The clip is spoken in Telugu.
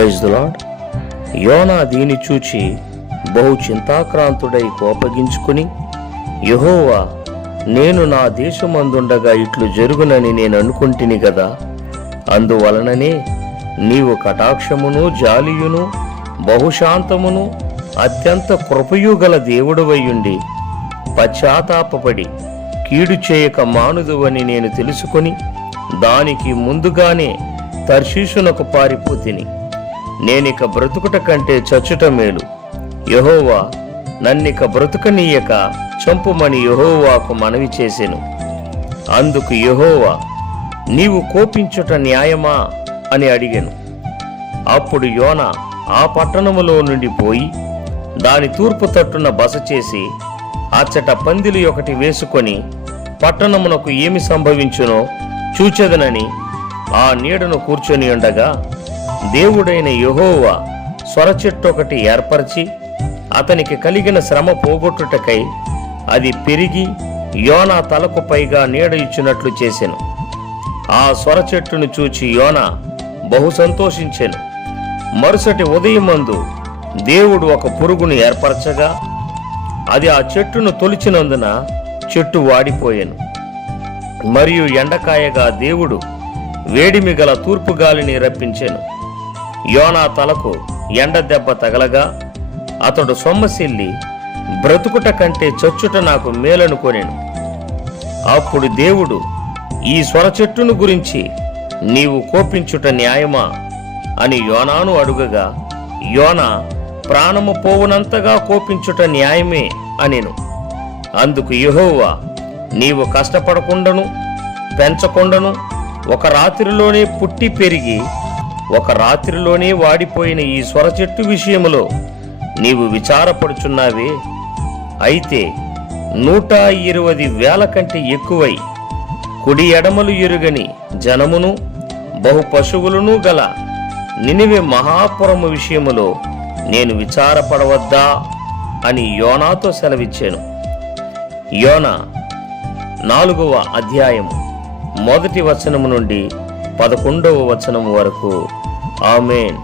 Praise the lord. యోనా దీని చూచి బహు చింతాక్రాంతుడై కోపగించుకుని, యెహోవా, నేను నా దేశమందుండగా ఇట్లు జరుగునని నేను అనుకుంటిని గదా, అందువలననే నీవు కటాక్షమును జాలియును బహుశాంతమును అత్యంత కృపయు గల దేవుడవయ్యుండి పశ్చాత్తాపపడి కీడు చేయక మానుదువని నేను తెలుసుకొని దానికి ముందుగానే తర్షీషునకు పారిపోతిని. నేనిక బ్రతుకుట కంటే చచ్చుట మేలు. యెహోవా, నన్నిక బ్రతుకనీయక చంపుమని యెహోవాకు మనవి చేసెను. అందుకు యెహోవా, నీవు కోపించుట న్యాయమా అని అడిగెను. అప్పుడు యోనా ఆ పట్టణములో నుండి పోయి దాని తూర్పు తట్టున బస చేసి అచ్చట పందిలి ఒకటి వేసుకొని పట్టణమునకు ఏమి సంభవించునో చూచెదనని ఆ నీడను కూర్చొని ఉండగా, దేవుడైన యెహోవా స్వరచెట్టొకటి ఏర్పరచి అతనికి కలిగిన శ్రమ పోగొట్టుటకై అది పెరిగి యోనా తలకు పైగా నీడ ఇచ్చినట్లు చేసెను. ఆ స్వరచెట్టును చూచి యోనా బహు సంతోషించెను. మరుసటి ఉదయమందు దేవుడు ఒక పురుగును ఏర్పరచగా అది ఆ చెట్టును తొలిచినందున చెట్టు వాడిపోయెను. మరియు ఎండకాయగా దేవుడు వేడిమి గల తూర్పు గాలిని రప్పించెను. యోనా తలకు ఎండ దెబ్బ తగలగా అతడు సొమ్మసిల్లి, బ్రతుకుట కంటే చచ్చుట నాకు మేలనుకొనెను. అప్పుడు దేవుడు, ఈ స్వరచెట్టును గురించి నీవు కోపించుట న్యాయమా అని యోనాను అడుగగా, యోనా ప్రాణము పోవునంతగా కోపించుట న్యాయమే అనెను. అందుకు యెహోవా, నీవు కష్టపడకుండాను పెంచకుండాను ఒక రాత్రిలోనే పుట్టి పెరిగి ఒక రాత్రిలోనే వాడిపోయిన ఈ స్వరచెట్టు విషయములో నీవు విచారపడుచున్నావే, అయితే 120,000 కంటే ఎక్కువై కుడి ఎడమలు ఎరుగని జనమును బహు పశువులను గల నినివె మహాపురము విషయములో నేను విచారపడవద్దా అని యోనాతో సెలవిచ్చాను. యోనా 4వ అధ్యాయము 1వ వచనము నుండి 11వ వచనము వరకు. ఆమేన్.